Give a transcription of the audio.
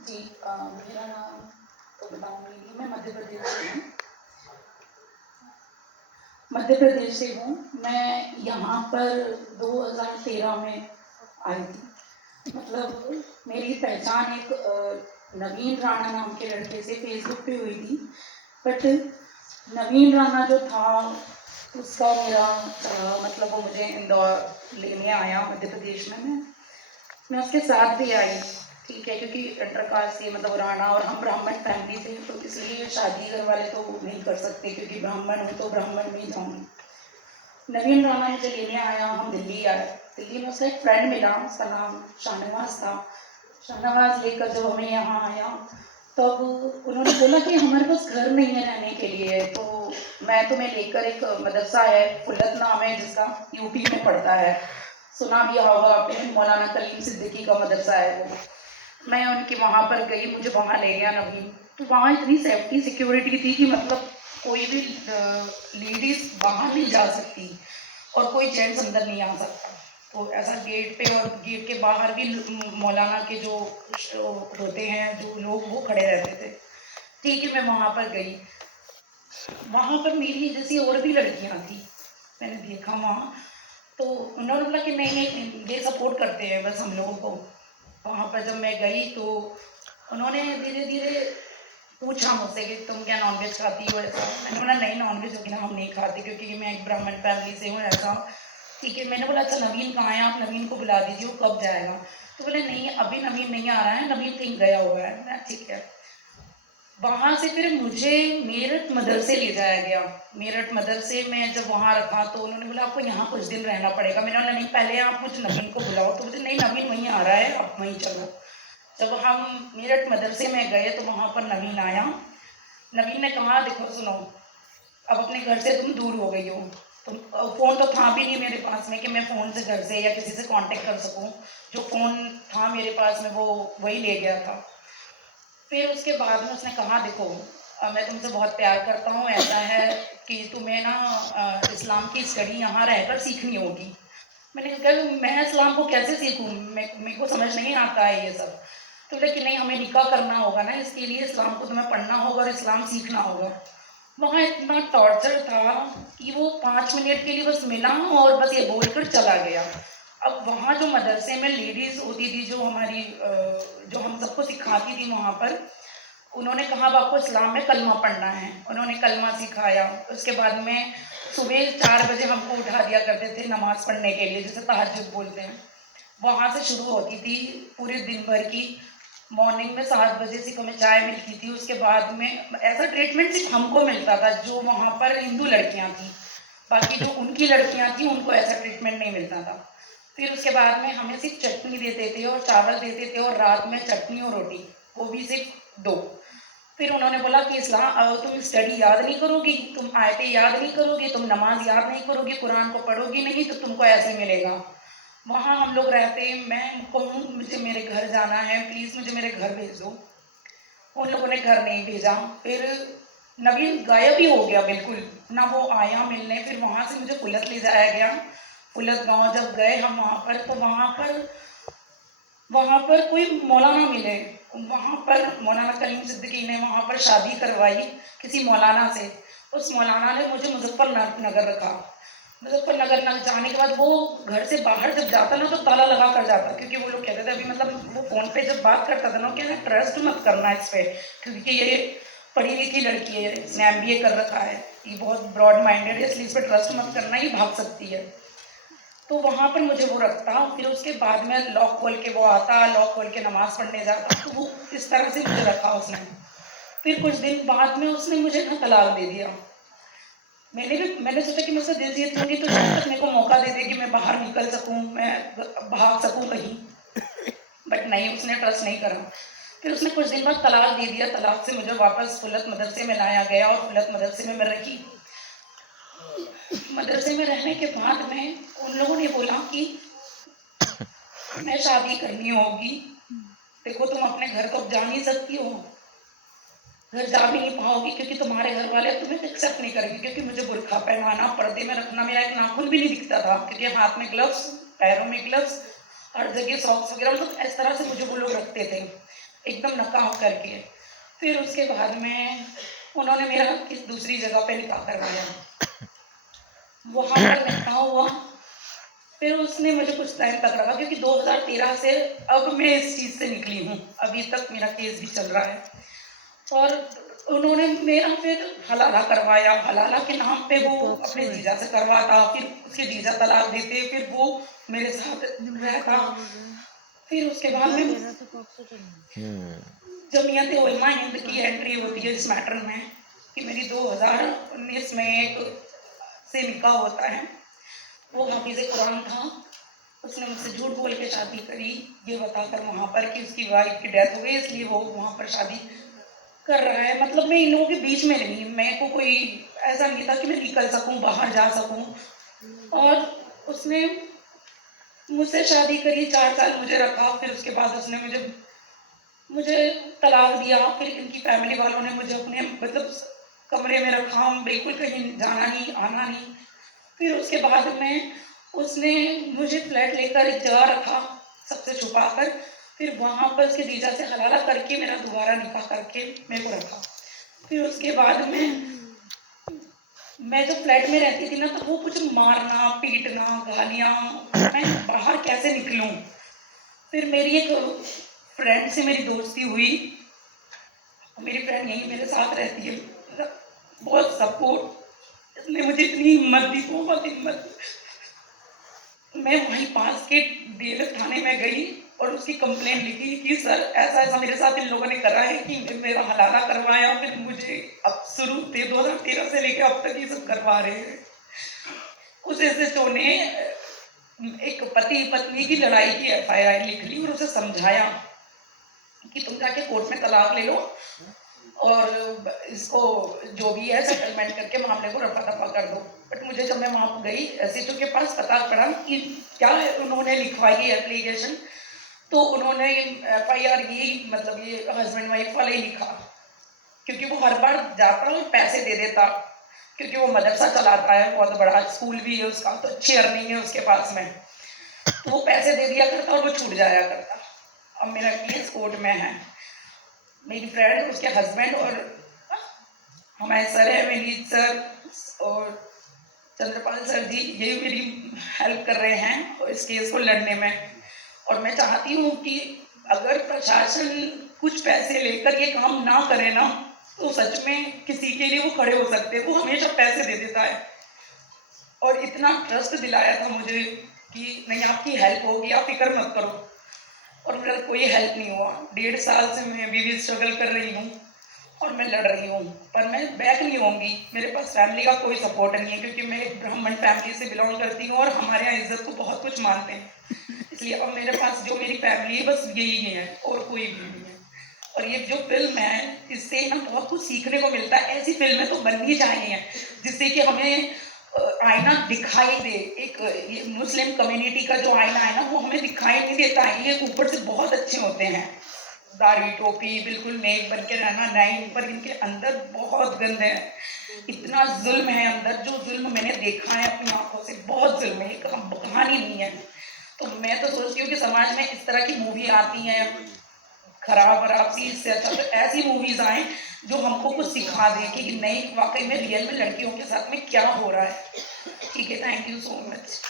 जी मेरा नाम तो बताऊँगी, मैं मध्य प्रदेश से हूँ। मध्य प्रदेश से हूँ। मैं यहाँ पर 2013 में आई थी। मतलब मेरी पहचान एक नवीन राणा नाम के लड़के से फेसबुक पे हुई थी। बट नवीन राणा जो था उसका मेरा मतलब वो मुझे इंदौर लेने आया मध्य प्रदेश में। मैं उसके साथ भी आई, ठीक है, क्योंकि इंटरकास्ट से मतलब राणा और हम ब्राह्मण फैमिली से, तो इसलिए शादी घर वाले तो नहीं कर सकते क्योंकि ब्राह्मण हूँ तो ब्राह्मण में ही जाऊँगी। नवीन राणा मुझे लेने आया, हम दिल्ली आए। दिल्ली में उसका एक फ्रेंड मिला, उसका नाम शाहनवाज था। शाहनवाज लेकर जब हमें यहाँ आया तब उन्होंने बोला कि हमारे पास घर नहीं है रहने के लिए, तो मैं तुम्हें लेकर, एक मदरसा है फुल्लत नाम है जिसका, यूपी में पड़ता है, सुना भी होगा आपने, मौलाना कलीम सिद्दीकी का मदरसा है वो। मैं उनके वहाँ पर गई, मुझे वहाँ ले गया नवीन। तो वहाँ इतनी सेफ्टी सिक्योरिटी थी कि मतलब कोई भी लेडीज बाहर नहीं जा सकती और कोई जेंट्स अंदर नहीं आ सकता। तो ऐसा गेट पे, और गेट के बाहर भी मौलाना के जो होते हैं जो लोग, वो खड़े रहते थे। ठीक है, मैं वहाँ पर गई। वहाँ पर मेरी जैसी और भी लड़कियाँ थी, मैंने देखा वहाँ। तो उन्होंने बोला कि नहीं नहीं, ये सपोर्ट करते हैं बस हम लोगों को। वहाँ पर जब मैं गई तो उन्होंने धीरे धीरे पूछा मुझसे कि तुम क्या नॉनवेज खाती हो, ऐसा। मैंने बोला नहीं, नॉनवेज वगैरह हम नहीं खाते क्योंकि मैं एक ब्राह्मण फैमिली से हूँ, ऐसा। ठीक है, मैंने बोला अच्छा नवीन कहाँ है, आप नवीन को बुला दीजिए, वो कब जाएगा। तो बोले नहीं, अभी नवीन नहीं आ रहा है, नवीन कहीं गया हुआ है। मैं ठीक है। वहाँ से फिर मुझे मेरठ मदरसे ले जाया गया। मेरठ मदरसे में जब वहाँ रखा तो उन्होंने बोला आपको यहाँ कुछ दिन रहना पड़ेगा। मैंने बोला नहीं, पहले आप मुझे नवीन को बुलाओ। तो मुझे नहीं, नवीन वहीं आ रहा है, आप वहीं चलो। जब हम मेरठ मदरसे में गए तो वहाँ पर नवीन आया। नवीन ने कहा देखो सुनो, अब अपने घर से तुम दूर हो गई हो, तुम, फ़ोन तो था भी नहीं मेरे पास में कि मैं फ़ोन से घर से या किसी से कांटेक्ट कर सकूं। जो फ़ोन था मेरे पास में वो वही ले गया था। फिर उसके बाद में उसने कहा देखो, मैं तुमसे बहुत प्यार करता हूँ, ऐसा है कि तुम्हें ना इस्लाम की स्टडी यहाँ रहकर सीखनी होगी। मैंने कहा मैं इस्लाम को कैसे सीखूँ, मेरे को समझ नहीं आता है ये सब। तो बोले कि नहीं, हमें निकाह करना होगा ना, इसके लिए इस्लाम को तुम्हें पढ़ना होगा और इस्लाम सीखना होगा। वहाँ इतना टॉर्चर था कि वो 5 मिनट के लिए बस मिला और बस ये बोलकर चला गया। अब वहाँ जो मदरसे में लेडीज़ होती थी जो हमारी जो हम सबको सिखाती थी वहाँ पर, उन्होंने कहा अब आपको इस्लाम में कलमा पढ़ना है। उन्होंने कलमा सिखाया। उसके बाद में सुबह 4 बजे हमको उठा दिया करते थे नमाज़ पढ़ने के लिए, जिसे तहज्जुद बोलते हैं। वहाँ से शुरू होती थी पूरे दिन भर की। मॉर्निंग में 7 बजे सिर्फ हमें चाय मिलती थी। उसके बाद में ऐसा ट्रीटमेंट सिर्फ हमको मिलता था जो वहाँ पर हिंदू लड़कियाँ थी। बाकी जो उनकी लड़कियाँ थी उनको ऐसा ट्रीटमेंट नहीं मिलता था। फिर उसके बाद में हमें सिर्फ चटनी देते थे और चावल देते थे, और रात में चटनी और रोटी, वो भी सिर्फ 2। फिर उन्होंने बोला कि इस्लाम, तुम स्टडी याद नहीं करोगी, तुम आयतें याद नहीं करोगी, तुम नमाज याद नहीं करोगी, कुरान को पढ़ोगी नहीं, तो तुमको ऐसे ही मिलेगा। वहाँ हम लोग रहते, मैं कहूँ मुझे मेरे घर जाना है, प्लीज़ मुझे मेरे घर भेज दो। उन लोगों ने घर नहीं भेजा। फिर नवीन गायब ही हो गया बिल्कुल, ना वो आया मिलने। फिर वहाँ से मुझे पुलत ले जाया गया। पुलत गांव जब गए हम वहाँ पर, तो वहाँ पर कोई मौलाना मिले। वहाँ पर मौलाना कलीम सिद्दीकी ने वहाँ पर शादी करवाई किसी मौलाना से। उस मौलाना ने मुझे मुजफ्फरनगर रखा। मुजफ्फरनगर जाने के बाद वो घर से बाहर जब जाता ना तो ताला लगा कर जाता, क्योंकि वो लोग कहते थे अभी, मतलब वो फ़ोन पे जब बात करता था ना, क्या ट्रस्ट मत करना इस पर, क्योंकि ये पढ़ी लिखी लड़की है, इसने MBA कर रखा है, ये बहुत ब्रॉड माइंडेड है, इसलिए इस पर ट्रस्ट मत करना, ये भाग सकती है। तो वहाँ पर मुझे वो रखता। फिर उसके बाद में लॉक खोल के वो आता, लॉक खोल के नमाज़ पढ़ने जाता। तो वो इस तरह से मुझे रखा उसने। फिर कुछ दिन बाद में उसने मुझे ना तलाक दे दिया। मैंने सोचा कि मैं उससे दे देती होंगी तो शायद तक मेरे को मौका दे दे कि मैं बाहर निकल सकूँ, मैं भाग सकूँ कहीं। बट नहीं, उसने ट्रस्ट नहीं करा। फिर उसने कुछ दिन बाद तलाक दे दिया। तलाक से मुझे वापस फुलत मदरसे में लाया गया और फुलत मदरसे में मैं रही। मदरसे में रहने के बाद में उन लोगों ने बोला कि मैं शादी करनी होगी, देखो तुम अपने घर तो जा नहीं सकती हो, घर जा भी नहीं पाओगी क्योंकि तुम्हारे घर वाले तुम्हें एक्सेप्ट नहीं करेंगे, क्योंकि मुझे बुर्खा पहनवाना, पर्दे में रखना, मेरा एक नाखून भी नहीं दिखता था क्योंकि हाथ में ग्लव्स, पैरों में ग्लव्स, हर जगह सॉक्स वगैरह, मतलब इस तरह से मुझे वो लोग रखते थे। एकदम नकाब करके। फिर उसके बाद में उन्होंने मेरा किस दूसरी जगह पे निकाह करवाया, वहाँ पर निकाह हुआ। फिर उसने मुझे कुछ टाइम तक रखा, क्योंकि 2013 से अब मैं इस चीज़ से निकली हूँ, अभी तक मेरा केस भी चल रहा है। और उन्होंने मेरा फिर हलाला करवाया, हलाला के नाम पे वो अपने जीजा से करवाता, फिर उसके जीजा तलाक देते, फिर वो मेरे साथ रहता। फिर उसके बाद में जमीयत उलमा हिंद की एंट्री होती है इस मैटर में कि मेरी 2019 में एक से निकाह होता है। वो हाफिज़ कुरान था, उसने मुझसे झूठ बोल के शादी करी, ये बताकर वहाँ पर कि उसकी वाइफ की डेथ हो गई, इसलिए वो वहाँ पर शादी कर रहा है। मतलब मैं इन लोगों के बीच में नहीं, मेरे को कोई ऐसा नहीं था कि मैं निकल सकूं, बाहर जा सकूं। और उसने मुझसे शादी करी, 4 साल मुझे रखा, फिर उसके बाद उसने मुझे तलाक दिया। फिर इनकी फैमिली वालों ने मुझे अपने मतलब कमरे में रखा, बिल्कुल कहीं जाना नहीं, आना नहीं। फिर उसके बाद में उसने मुझे फ्लैट लेकर एक जगह रखा, सबसे छुपा कर। फिर वहाँ पर उसके जीजा से हलाला करके मेरा दोबारा निकाह करके मेरे को रखा। फिर उसके बाद में मैं जब फ्लैट में रहती थी ना, तो वो कुछ मारना, पीटना, गालियाँ, मैं बाहर कैसे निकलूँ। फिर मेरी एक फ्रेंड से मेरी दोस्ती हुई, मेरी फ्रेंड यही मेरे साथ रहती है, मतलब बहुत सपोर्ट, इसने मुझे इतनी हिम्मत दी, बहुत हिम्मत। मैं वहीं पास के डीएलएफ थाने में गई और उसकी कंप्लेंट लिखी कि सर ऐसा ऐसा मेरे साथ इन लोगों ने करा है कि मेरा हलाला करवाया, फिर मुझे अब शुरू 2013 से लेकर अब तक ये सब करवा रहे हैं। उस एसएचओ ने एक पति पत्नी की लड़ाई की एफआईआर लिख ली और उसे समझाया कि तुम जाके कोर्ट में तलाक ले लो और इसको जो भी है सेटलमेंट करके मामले को रफा दफा कर दो। बट मुझे जब मैं वहाँ गई एसएचओ के पास, पता पड़ा कि क्या उन्होंने लिखवाई एप्लीकेशन, तो उन्होंने एफआईआर ये मतलब ये हस्बैंड वाइफ वाला ही लिखा, क्योंकि वो हर बार जाता और पैसे दे देता, क्योंकि वो मदरसा चलाता है, बहुत बड़ा स्कूल भी है उसका, तो अच्छी अर्निंग है उसके पास में, तो वो पैसे दे दिया करता और वो छूट जाया करता। अब मेरा केस कोर्ट में है, मेरी फ्रेंड, उसके हस्बैंड और हमारे सर है, विनीत सर और चंद्रपाल सर जी, यही मेरी हेल्प कर रहे हैं इस केस को लड़ने में। और मैं चाहती हूँ कि अगर प्रशासन कुछ पैसे लेकर ये काम ना करे ना, तो सच में किसी के लिए वो खड़े हो सकते हैं। वो हमेशा पैसे दे देता है और इतना ट्रस्ट दिलाया था मुझे कि नहीं आपकी हेल्प होगी, आप फिक्र मत करो, और मेरा कोई हेल्प नहीं हुआ। 1.5 साल से मैं अभी भी स्ट्रगल कर रही हूँ और मैं लड़ रही हूँ, पर मैं बैक नहीं होंगी। मेरे पास फैमिली का कोई सपोर्ट नहीं है, क्योंकि मैं एक ब्राह्मण फैमिली से बिलोंग करती हूँ और हमारे यहाँ इज्जत को बहुत कुछ मानते हैं, इसलिए अब मेरे पास जो मेरी फैमिली है बस यही है और कोई भी नहीं है। और ये जो फिल्म है, इससे ना बहुत कुछ सीखने को मिलता है। ऐसी फिल्में तो बननी चाहिए जिससे कि हमें आईना दिखाई दे। एक ये मुस्लिम कम्युनिटी का जो आईना है ना, वो हमें दिखाई नहीं देता है। ये ऊपर से बहुत अच्छे होते हैं, दाढ़ी टोपी बिल्कुल नेक बन के रहना नाइन, पर इनके अंदर बहुत गंदे हैं। इतना जुल्म है अंदर, जो जुल्म मैंने देखा है अपनी आंखों से, बहुत जुल्म है, कहानी नहीं है। तो मैं तो सोचती हूँ कि समाज में इस तरह की मूवी आती हैं खराब वराब सी, इससे अच्छा तो ऐसी मूवीज आए जो हमको कुछ सिखा दे कि नहीं वाकई में रियल में लड़कियों के साथ में क्या हो रहा है। ठीक है, थैंक यू सो मच।